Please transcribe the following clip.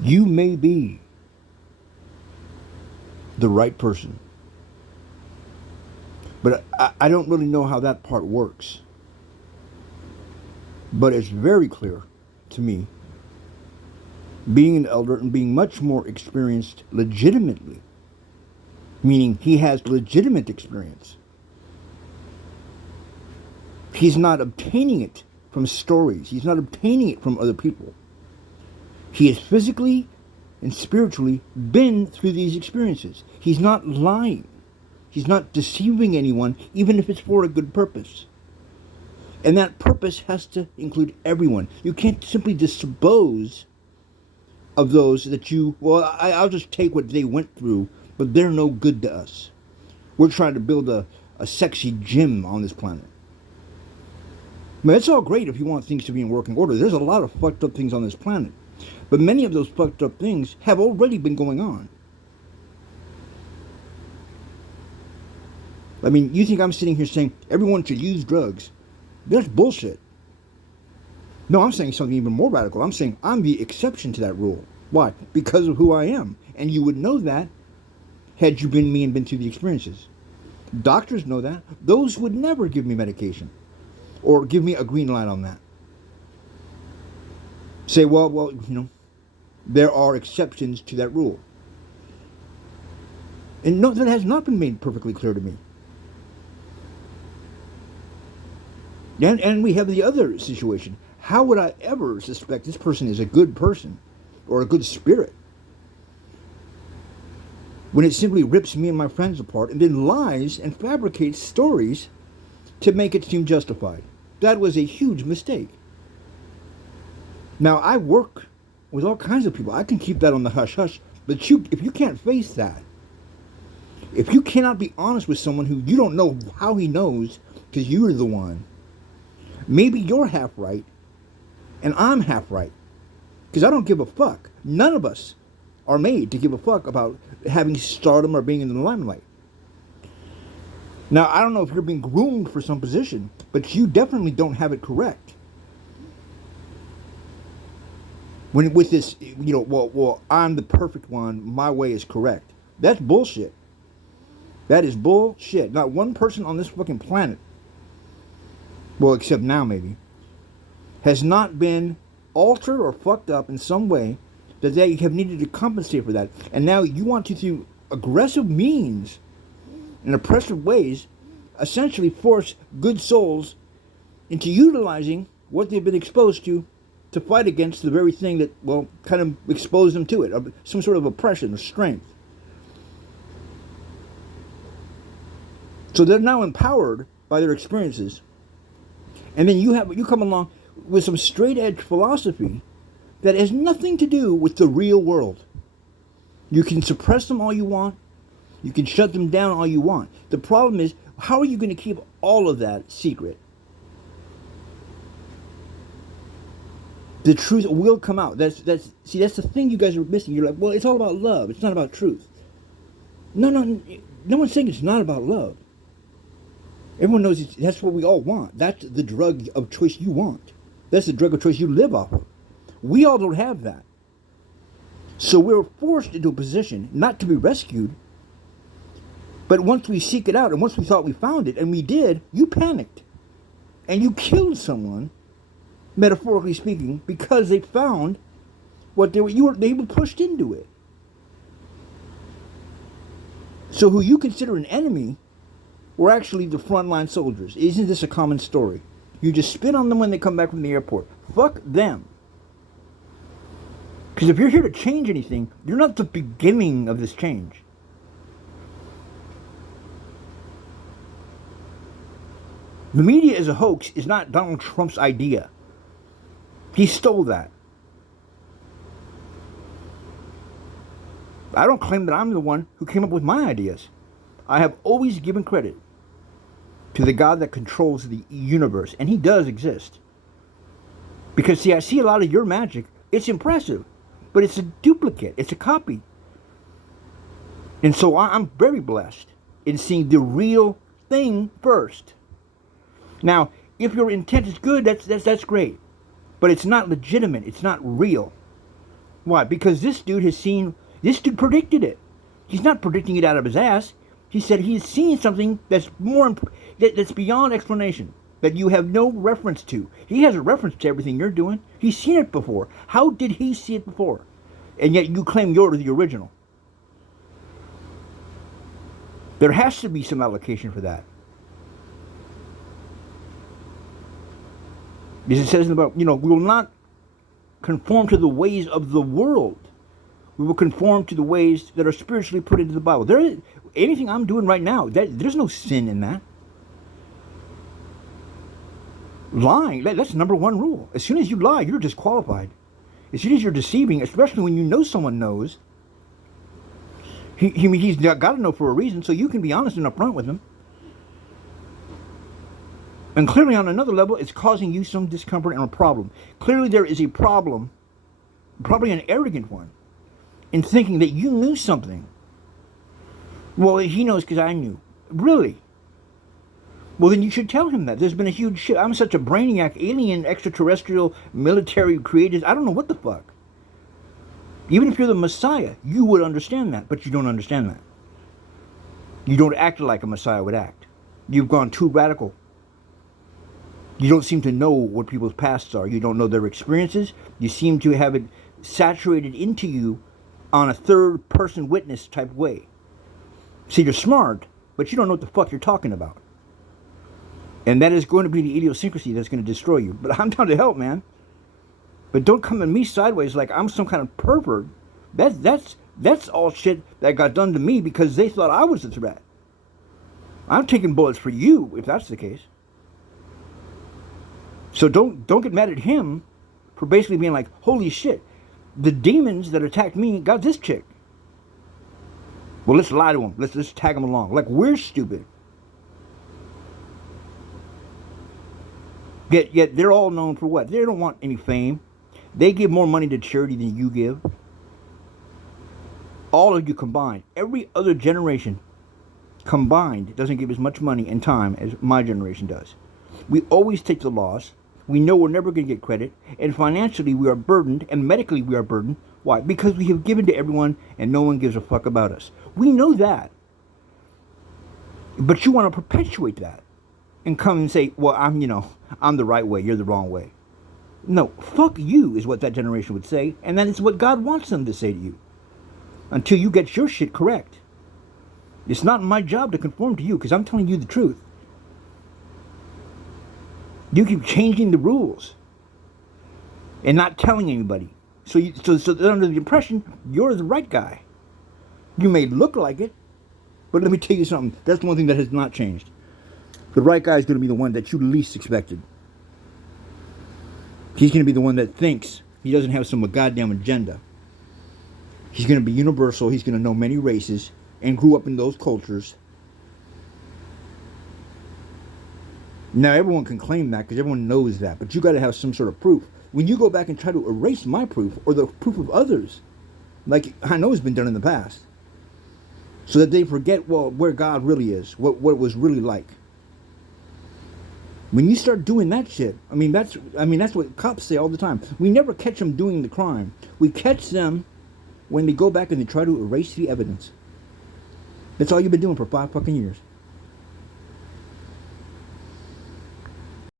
You may be the right person, but I don't really know how that part works. But it's very clear to me, being an elder and being much more experienced legitimately, meaning he has legitimate experience. He's not obtaining it from stories, he's not obtaining it from other people. He has physically and spiritually been through these experiences. He's not lying. He's not deceiving anyone, even if it's for a good purpose. And that purpose has to include everyone. You can't simply dispose of those that I'll just take what they went through, but they're no good to us. We're trying to build a sexy gym on this planet. I mean, it's all great if you want things to be in working order. There's a lot of fucked up things on this planet. But many of those fucked up things have already been going on. I mean, you think I'm sitting here saying everyone should use drugs? That's bullshit. No, I'm saying something even more radical. I'm saying I'm the exception to that rule. Why? Because of who I am. And you would know that had you been me and been through the experiences. Doctors know that. Those would never give me medication or give me a green light on that. Say, well, there are exceptions to that rule. And no, that has not been made perfectly clear to me. And we have the other situation. How would I ever suspect this person is a good person or a good spirit when it simply rips me and my friends apart and then lies and fabricates stories to make it seem justified? That was a huge mistake. Now, I work with all kinds of people. I can keep that on the hush-hush, but if you can't face that, if you cannot be honest with someone who you don't know how he knows because you're the one, maybe you're half right and I'm half right because I don't give a fuck. None of us are made to give a fuck about having stardom or being in the limelight. Now, I don't know if you're being groomed for some position, but you definitely don't have it correct. When with this, I'm the perfect one, my way is correct. That's bullshit. That is bullshit. Not one person on this fucking planet, well, except now maybe, has not been altered or fucked up in some way that they have needed to compensate for that. And now you want to, through aggressive means and oppressive ways, essentially force good souls into utilizing what they've been exposed to fight against the very thing that, kind of exposed them to it, some sort of oppression or strength. So they're now empowered by their experiences. And then you come along with some straight edge philosophy that has nothing to do with the real world. You can suppress them all you want. You can shut them down all you want. The problem is, how are you going to keep all of that secret? The truth will come out. That's the thing you guys are missing. You're like, well, it's all about love. It's not about truth. No one's saying it's not about love. Everyone knows that's what we all want. That's the drug of choice you want. That's the drug of choice you live off of. We all don't have that. So we're forced into a position not to be rescued, but once we seek it out and once we thought we found it, and we did, you panicked. And you killed someone, metaphorically speaking, because they found what they were pushed into it. So who you consider an enemy were actually the frontline soldiers. Isn't this a common story? You just spit on them when they come back from the airport. Fuck them. Because if you're here to change anything, you're not the beginning of this change. The media as a hoax is not Donald Trump's idea. He stole that. I don't claim that I'm the one who came up with my ideas. I have always given credit to the God that controls the universe, and he does exist. Because, see, I see a lot of your magic. It's impressive, but it's a duplicate. It's a copy. And so I'm very blessed in seeing the real thing first. Now, if your intent is good, that's great. But it's not legitimate. It's not real. Why? Because this dude predicted it. He's not predicting it out of his ass. He said he's seen something that's that's beyond explanation, that you have no reference to. He has a reference to everything you're doing. He's seen it before. How did he see it before? And yet you claim you're the original. There has to be some allocation for that. Because it says about, we will not conform to the ways of the world. We will conform to the ways that are spiritually put into the Bible. Anything I'm doing right now, there's no sin in that. Lying, that's number one rule. As soon as you lie, you're disqualified. As soon as you're deceiving, especially when you know someone knows, he's got to know for a reason, so you can be honest and upfront with him. And clearly on another level, it's causing you some discomfort and a problem. Clearly there is a problem, probably an arrogant one, in thinking that you knew something. Well, he knows because I knew. Really? Well, then you should tell him that. There's been a huge shift. I'm such a brainiac, alien, extraterrestrial, military created. I don't know what the fuck. Even if you're the Messiah, you would understand that, but you don't understand that. You don't act like a Messiah would act. You've gone too radical. You don't seem to know what people's pasts are. You don't know their experiences. You seem to have it saturated into you on a third-person witness type way. See, you're smart, but you don't know what the fuck you're talking about. And that is going to be the idiosyncrasy that's going to destroy you. But I'm down to help, man. But don't come at me sideways like I'm some kind of pervert. That's all shit that got done to me because they thought I was the threat. I'm taking bullets for you, if that's the case. So don't get mad at him for basically being like, holy shit, the demons that attacked me got this chick. Well, let's lie to him. Let's tag him along. Like, we're stupid. Yet they're all known for what? They don't want any fame. They give more money to charity than you give. All of you combined. Every other generation combined doesn't give as much money and time as my generation does. We always take the loss. We know we're never going to get credit. And financially we are burdened. And medically we are burdened. Why? Because we have given to everyone and no one gives a fuck about us. We know that. But you want to perpetuate that. And come and say, well, I'm the right way. You're the wrong way. No, fuck you is what that generation would say. And that is what God wants them to say to you. Until you get your shit correct. It's not my job to conform to you because I'm telling you the truth. You keep changing the rules and not telling anybody. So they're under the impression you're the right guy. You may look like it, but let me tell you something. That's the one thing that has not changed. The right guy is going to be the one that you least expected. He's going to be the one that thinks he doesn't have some goddamn agenda. He's going to be universal. He's going to know many races and grew up in those cultures. Now, everyone can claim that because everyone knows that, but you got to have some sort of proof. When you go back and try to erase my proof or the proof of others, like I know has been done in the past, so that they forget, well, where God really is, what it was really like. When you start doing that shit, that's what cops say all the time. We never catch them doing the crime. We catch them when they go back and they try to erase the evidence. That's all you've been doing for 5 fucking years.